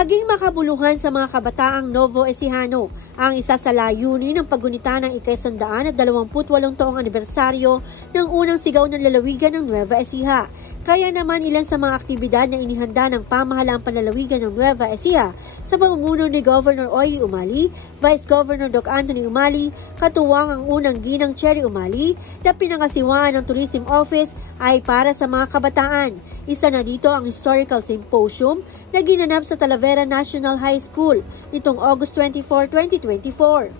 Maging makabuluhan sa mga kabataang Novo Ecijano ang isa sa layunin ng paggunita ng ika-128 taong anibersaryo ng unang sigaw ng lalawigan ng Nueva Ecija. Kaya naman ilan sa mga aktibidad na inihanda ng pamahalaang panlalawigan ng Nueva Ecija sa pamumuno ni Governor Oy Umali, Vice Governor Doc Anthony Umali, katuwang ang unang ginang Cherry Umali na pinangasiwaan ng Tourism Office ay para sa mga kabataan. Isa na dito ang Historical Symposium na ginanap sa Talavera National High School nitong August 24, 2024.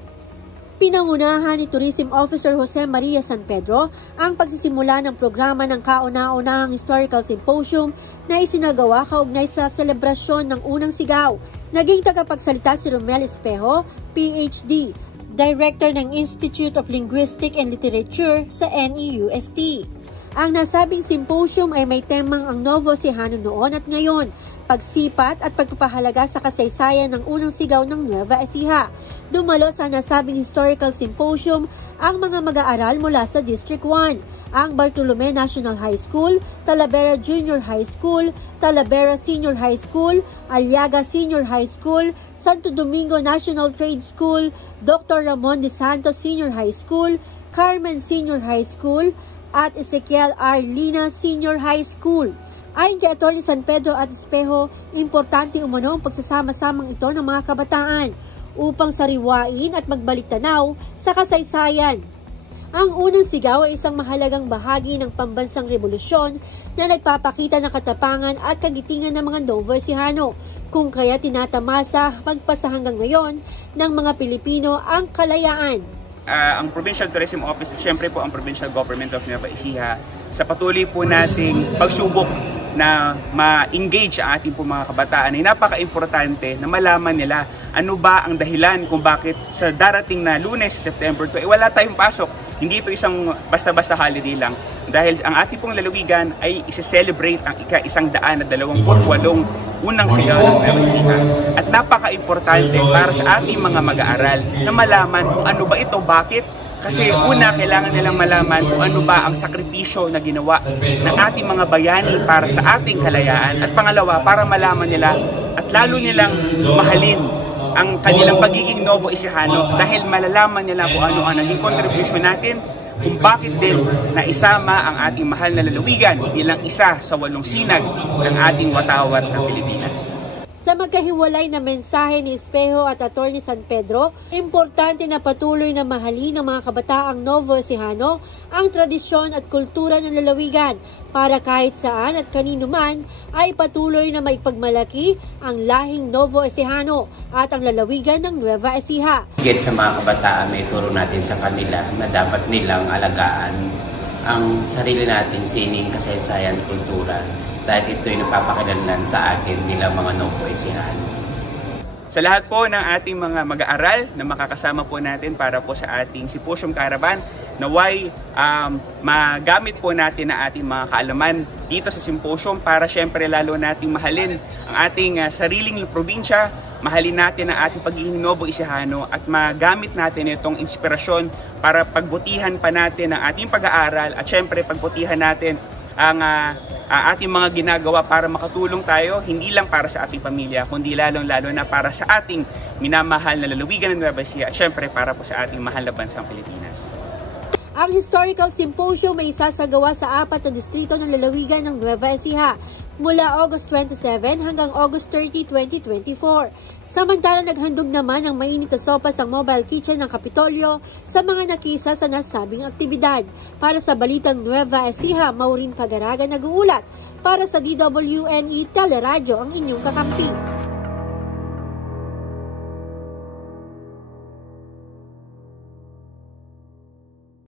Pinangunahan ni Tourism Officer Jose Maria San Pedro ang pagsisimula ng programa ng kauna-unahang Historical Symposium na isinagawa kaugnay sa selebrasyon ng unang sigaw. Naging tagapagsalita si Romel Espejo, PhD, Director ng Institute of Linguistic and Literature sa NEUST. Ang nasabing symposium ay may temang ang Novo Ecijano noon at ngayon, pagsipat at pagpapahalaga sa kasaysayan ng unang sigaw ng Nueva Ecija. Dumalo sa nasabing historical symposium ang mga mag-aaral mula sa District 1, ang Bartolome National High School, Talavera Junior High School, Talavera Senior High School, Aliaga Senior High School, Santo Domingo National Trade School, Dr. Ramon de Santos Senior High School, Carmen Senior High School, at Ezekiel R. Lina Senior High School. Ayon kay Atty. San Pedro at Espejo, importante umano ang pagsasama-samang ito ng mga kabataan upang sariwain at magbalik-tanaw sa kasaysayan. Ang unang sigaw ay isang mahalagang bahagi ng pambansang revolusyon na nagpapakita ng katapangan at kagitingan ng mga Novo Ecijano, kung kaya tinatamasa pagpasa hanggang ngayon ng mga Pilipino ang kalayaan. Ang Provincial Tourism Office at syempre po ang Provincial Government of Nueva Ecija sa patuloy po nating pagsubok na ma-engage ang ating po mga kabataan ay napaka-importante na malaman nila ano ba ang dahilan kung bakit sa darating na Lunes, September 2, wala tayong pasok. Hindi ito isang basta-basta holiday lang dahil ang ating pong lalawigan ay isi-celebrate ang ika-128 unang sigaw ng Nueva Ecija. At napaka-importante para sa ating mga mag-aaral na malaman kung ano ba ito, bakit. Kasi una, kailangan nilang malaman kung ano ba ang sakripisyo na ginawa ng ating mga bayani para sa ating kalayaan. At pangalawa, para malaman nila at lalo nilang mahalin ang kanilang pagiging Novo Ecijano dahil malalaman nila kung ano ang naging contribution natin, kung bakit din naisama ang ating mahal na lalawigan bilang isa sa 8 sinag ng ating watawat ng Pilipinas. Sa magkahiwalay na mensahe ni Espejo at Atty. San Pedro, importante na patuloy na mahalin ng mga kabataang Novo Ecijano ang tradisyon at kultura ng lalawigan para kahit saan at kanino man ay patuloy na maipagmalaki ang lahing Novo Ecijano at ang lalawigan ng Nueva Ecija. Higit sa mga kabataan, may turo natin sa kanila na dapat nilang alagaan ang sarili nating sining kasaysayan kultura dahil ito'y napapakilanlan sa atin nila mga Novo Ecijano. Sa lahat po ng ating mga mag-aaral na makakasama po natin para po sa ating Symposium Caravan, naway magamit po natin na ating mga kaalaman dito sa symposium para syempre lalo nating mahalin ang ating sariling probinsya, mahalin natin ang ating pagiging Novo Ecijano at magamit natin itong inspirasyon para pagbutihan pa natin ang ating pag-aaral at syempre pagbutihan natin ang ating mga ginagawa para makatulong tayo hindi lang para sa ating pamilya kundi lalong-lalo na para sa ating minamahal na lalawigan ng Nueva Ecija at syempre para po sa ating mahal na bansang Pilipinas. Ang Historical Symposium ay isasagawa sa 4 na distrito ng lalawigan ng Nueva Ecija mula August 27 hanggang August 30, 2024. Samantala naghandog naman ang mainit na sopas ang mobile kitchen ng Kapitolyo sa mga nakisa sa nasabing aktibidad. Para sa Balitang Nueva Ecija, Maureen Pagaraga nag-uulat. Para sa DWNE Teleradyo ang inyong kakampi.